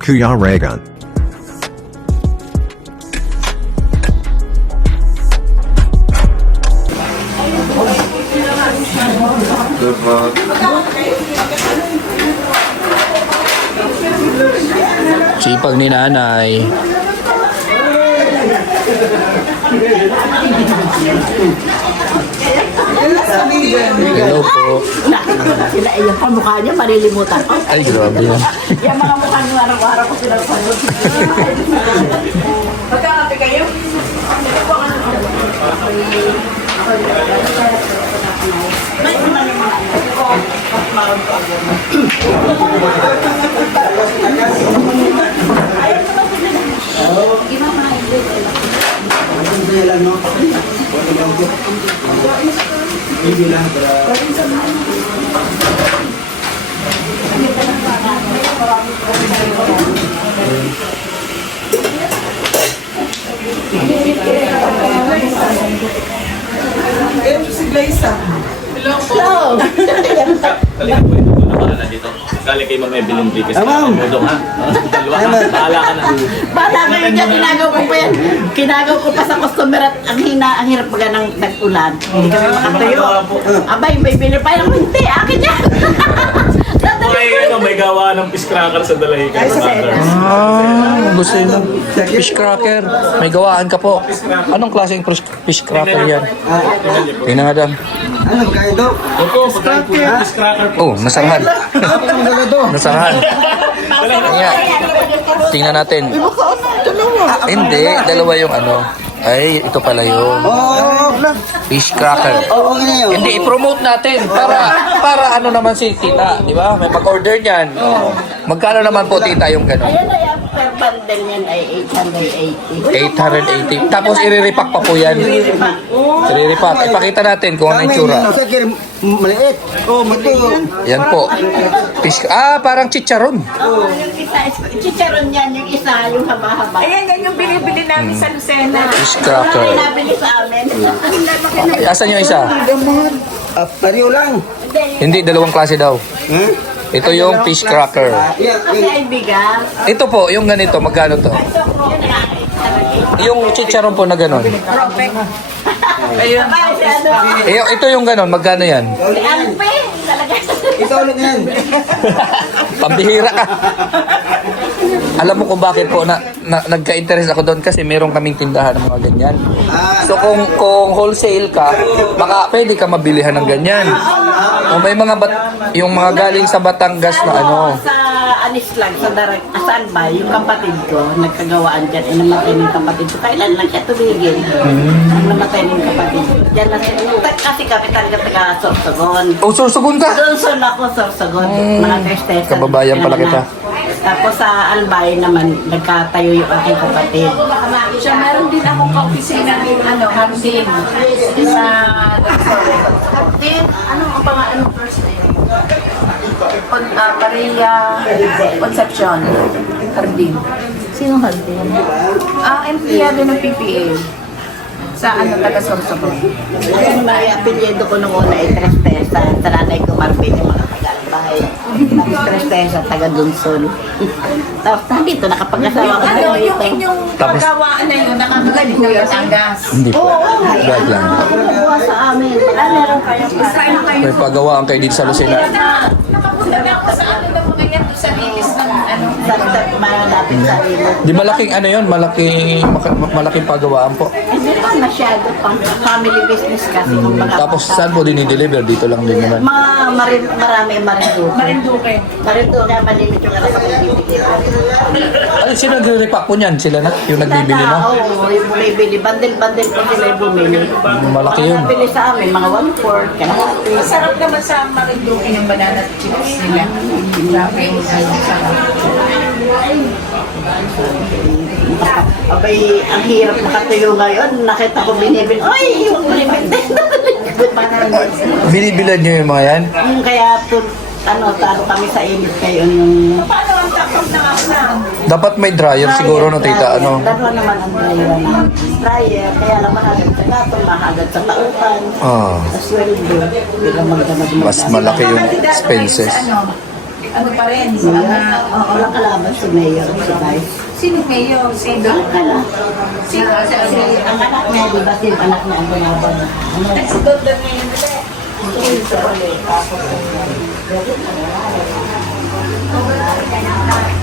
Kuya Regan. Sipag ni nanay. Hello po. Yung pamukha niya, malilimutan ko. Ay, grabe yan. Yung mga mukha niyo araw-araw ko pinapanood. Magkakape kayo? May mga Hello! Kali kay Ma'am Evelyn Enriquez. Mudong ha? Bahala ka na. Bata ko yun dyan, kinagaw ko pa yan. Kinagaw ko pa sa customer at ang hirap pa ng tag-ulan. Hindi kami makatayo. Abay, may bili pa yan. Hindi, akin yan. May gawa ng fish cracker sa Dalahican. Gusto yun ng fish cracker. May gawaan ka po. Anong klaseng fish cracker yan? Tingnan nga dan. Ano kayo do? Fish cracker po. Oh, nasangan. Nasangan. Kaya, tingnan natin. Hindi, dalawa yung ano. Ay, ito pala yung fish cracker. Oo, okay na yun. Hindi, i-promote natin para ano naman si tita, di ba? May mag-order niyan. Oh. Magkano naman po tita yung gano'n? Ayan na yan, per bundle yan ay 880. 880. Tapos iriripak pa po yan. Iriripak. Ipakita natin kung ano yung tsura. Maliit. Oh, mato. Yan po. Fish, parang chicharon. Oo, yung isa, chicharon yan, yung isa, yung haba-haba. Ayan, yan yung binibili namin sa Lucena. Fish cracker. Ay, nabili sa amin. Ay, asan yung isa? Pariyo lang. Hindi, dalawang klase daw. Ito yung fish cracker. Kasi ay bigas. Ito po, yung ganito, magkano to? Yung chicharon po na gano'n. Ayun. Ito yung gano'n, magkano yan? Alpe, talaga. Ito ulit yan. Pambihira ka. Alam mo kung bakit po nagka-interest ako doon kasi meron kaming tindahan ng mga ganyan. So kung wholesale ka, baka pwede ka mabilihan ng ganyan. O may mga yung mga galing sa Batangas na ano. Sa anis lang, sa Albay, yung kapatid ko, nagkagawaan dyan, namatay ng kapatid ko. Kailan lang siya tumigil. Namatay ng kapatid ko. Diyan na siya. Kasi kami talaga taga-Sorsogon. Oh, sursugon ka? Doon son ako, Sorsogon. Mga Kristesa. Kababayan pala kita. Tapos sa Albay naman, nagkatayo yung aking kapatid. Siya, meron din akong ka-opisina ng Hardin. Sa Hardin, ano ang pangalan ng first name? Maria Concepcion. Hardin. Sino Hardin? Empleyado ng PPA. Sa taga-Sorsogon. Ang mga apelyido ko nung una ay Tristesa. Sa nanay ko, Marvin, yung mga taga-Albay. Tristesa, taga-Dunson. Tapos nandito, nakapag-asawa ko. Yung inyong pagkawaan na yun, nakakagaling ng Batangas. Hindi po. God lang. Nakuha sa amin. Meron kayong May pagawaan kayo dito sa Lucena. Nakapunta na ako sa na mga yan, sa rilis ng malapit sa ilo. Di malaking ano yun? Malaking pagawaan po. Hindi naman masyado pang family business kasi. Ng mga Tapos saan po dinideliver? Dito lang din naman. Marami Marinduque. Marinduque, malimit yung anak ko bibigay. Ay, sino nagre-repack po niyan? Sila na? Yung nagbibili na? Oo, yung bumibili. Bandel-bandel po sila yung bumili. Malaki yun. Nabili sa amin, mga 1/4. Kalahati. Masarap naman sa Marinduque yung banana chips nila. Grabe, sarap. Abay, ang hirap makatuyo ngayon. Nakita ko binibili. Ay, yung binibili. Binibilan niyo yung mga yan? Yung kaya talo kami sa init kayo yung... Paano ang tapos ng asam? Dapat may dryer siguro no tita, ano? Dalawa naman ang dryer na. Dryer, kaya lang mahagad sa gato, mahagad sa tautan. Ah, Sa sweldo, hindi ka magdamag. mas malaki yung expenses. Ano pa rin? Walang kalaban si Mayor, si Vice. Sino mayor? Si Doc? Sino Ang anak niya, di ba yung anak niya ang gumabang? Si Doc na ngayon.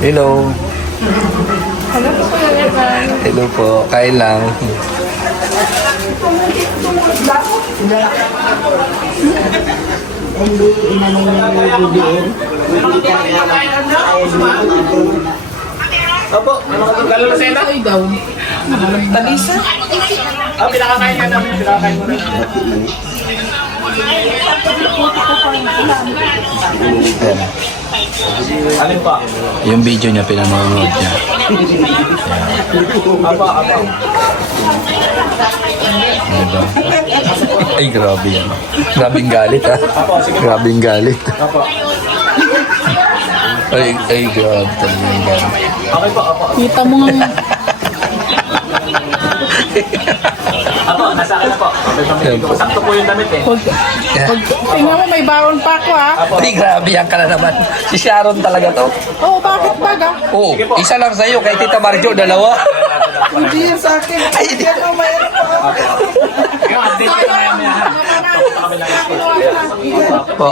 Hello. Hello po. Kain lang. Hindi inano niya yung BBM. Hindi talaga ayaw niya. Opo, galo na sena? Ay daw. Talisa? Pinakakain ka namin, pinakakain mo na. Ayan. Alin pa? Yung video niya, pinanonood niya. Apa. Diba? Ay, grabe yan. Grabing galit, ha? Grabing galit. Apa. Ay, grabe talaga yung galit. Okay po, apa. Kita mo nga. Apa, nasa akin na po. Okay, pamilya ko. Sakto po yung damit eh. Tingnan mo, may baon pa ako ha. Ay, grabe yan ka na naman. Si Sharon talaga to. Oo, bakit ba ga? Oo, isa lang sa'yo. Kay Tita Marjo, dalawa. Hindi yan sa akin. Ay, hindi. Yung update ko na yan. Po.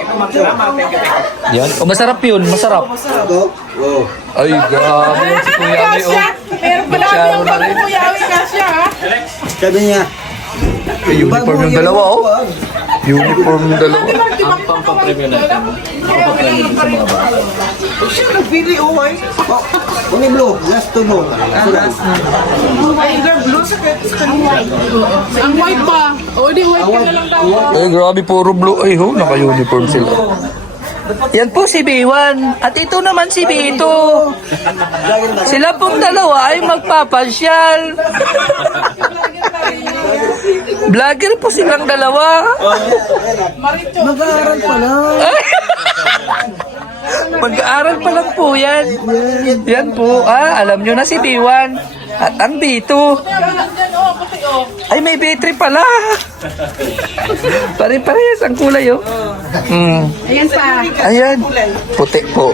Yan. O, masarap yun. Masarap. Ito? Oo. Ay, grabe yan si Kuya Ami. Oh. Meron pala Sharon yung na rin. pagkuyawi ka siya ha. Sabi niya. May uniform yung dalawa, oh. Uniform yung dalawa. Ang pampapremyo natin. Pampapremyo din sa mga bata. Nagbili uway. Uni blue. Last to blue. Ang white pa. O, di white ka na lang daw. Ay, grabe, puro blue. Ay, ho, naka-uniform sila. Yan po si B1. At ito naman si B2. Sila pong dalawa ay magpapasyal. Vlogger po silang dalawa. Mag-aaral pa lang. Mag-aaral pa lang po yan. Yan po. Alam nyo na si B1. At ang B2. Ay, may B3 pala. Pare-parehas ang kulay, oh. Ayan pa. Ayan. Puti po.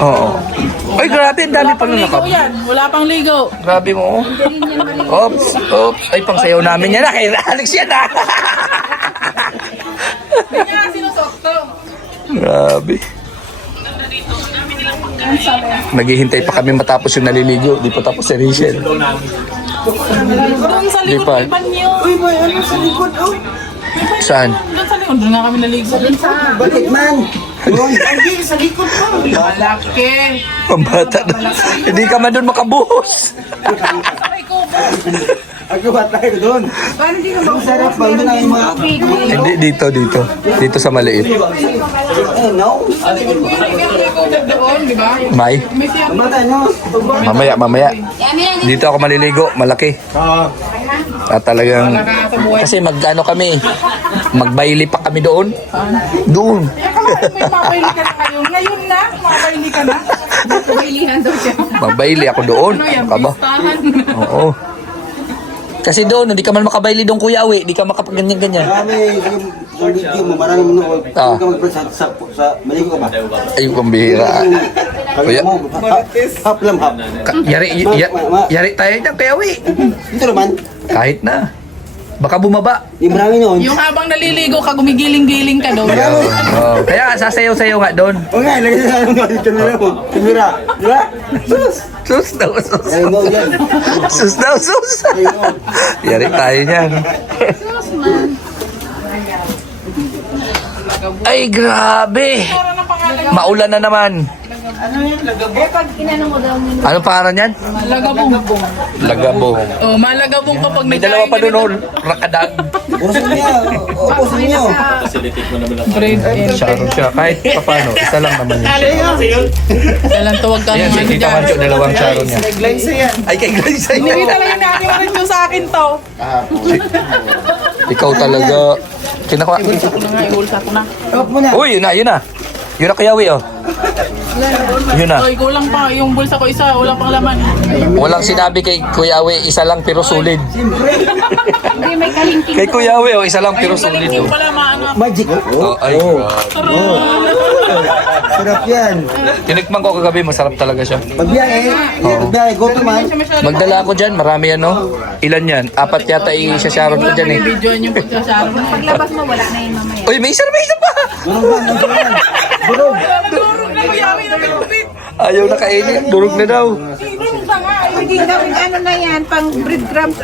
Oo. Ay, grabe. Ang dami pang Ligo nakap. yan. Wala pang ligo. Grabe mo, oh. Oops, oops. Ay, pang sayaw namin yan. Kay Alex yan, ah. Hindi nga sinusokto. Grabe. Naghihintay pa kami matapos yung naliligo. Di pa tapos si Rachel. Doon sa Di likod pa. may banyo. Saan? Doon sa likod. Doon nga kami naligo. Doon sa... Bakit man? Malaki. Pambata na. Hindi ka man doon makabuhos. Sabay ko ba? Ako ba tayo doon? Paano di naman? Sarap ba yun ang mga... Hindi, dito. Dito sa maliit. Eh, no? Doon, di ba? May? May siya. Bata, no? Mamaya. Dito ako maliligo. Malaki. At talagang... Kasi mag-ano kami. Magbayli pa kami doon. Doon. May mabayli ka na ngayon. Ngayon na, mabayli ka na. Mabaylihan daw siya. Magbayli ako doon. Ano yan, Kaba? pistahan. Oo. Kasi doon, hindi ka man makabayli doon, Kuya Awi. Hindi ka makapaganyan-ganyan. Kami, yung video mo, maraming noon. Ah. Huwag ka mag-press sa maligo ka ba? Ay, pambihira. Kuya, Kaya mo, hap lang hap. yari tayo dyan, Kuya Awi. Dito naman, Kahit na. Baka bumaba. yung marami noon. Yung habang naliligo ka, gumigiling-giling ka doon. Kaya sasayaw-sayaw nga doon. O nga, lagay sa kamera mo. Kamera. Di ba? Sus! Sus daw, sus. Ay mo yan. Sus daw, sus. Yari tayo niyan. Ay, grabe. Maulan na naman. Ano pangalan yan? Lagabong. Lagabo. Oh, malagabong kapag May dalawa pa doon, oh. Rakadag. Pusin niya. Pusin niyo. Facilitate mo naman ang Grade 10. Sharon siya. Kahit paano, isa lang naman yun. Kailan tuwag ka Ayan, si naman Tita dyan. Marjo, dalawang Sharon niya. Ay, kay Glenn sa'yo. Hindi talaga natin mo rin yung sa akin to. Ikaw talaga. Kinakuha. Ulsa ko na nga, ulsa ko na. Huwag mo na. Uy, yun na. Yun na Kuya Awi, oh. Yun na. Oy, kulang pa. Yung bulsa ko isa, wala pang laman. Walang sinabi kay Kuya Awe, isa lang pero solid. Hindi, may kalingking. Kay Kuya Awe, oh, isa lang pero Yung solid. kalingking Oh. pala, maano. Magic. Oh, ay, Sarap yan. tinikman ko kagabi, masarap talaga siya. Pagbiyahe, go to man. Magdala ako dyan, marami yan, no? Ilan yan? 4 yata i-sharon ko dyan, eh. Videoan yung pagkasaro mo. Paglabas mo, wala na yung mamaya. Uy, may isa pa! Durog man, ang durog. Durog. Durog na kuya, may nagkakabit. Ayaw na kainin, durog na daw. Durog na nga. Hindi gawin ano na yan, pang breadcrumbs.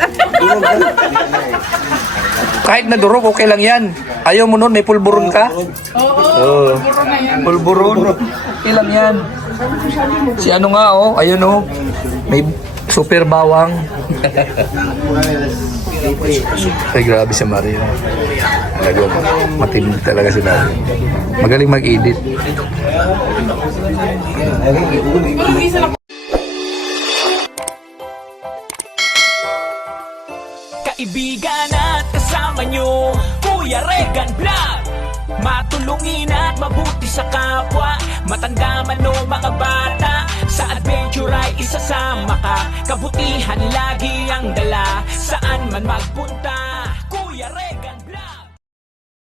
Kahit na durog, okay lang yan. Ayaw mo nun, may pulburon ka? Oo. Pulburon. Okay lang yan. Si ano nga, oh, ayun, oh. May super bawang. Ay, grabe si Mario. Talaga, matindi talaga si Mario. Magaling mag-edit. Kaibigan at kasama nyo, Kuya Regan Vlog. Matulungin at mabuti sa kapwa, matanda man o mga bata. Sa adventure ay isasama ka, kabutihan lagi ang dala. Saan man magpunta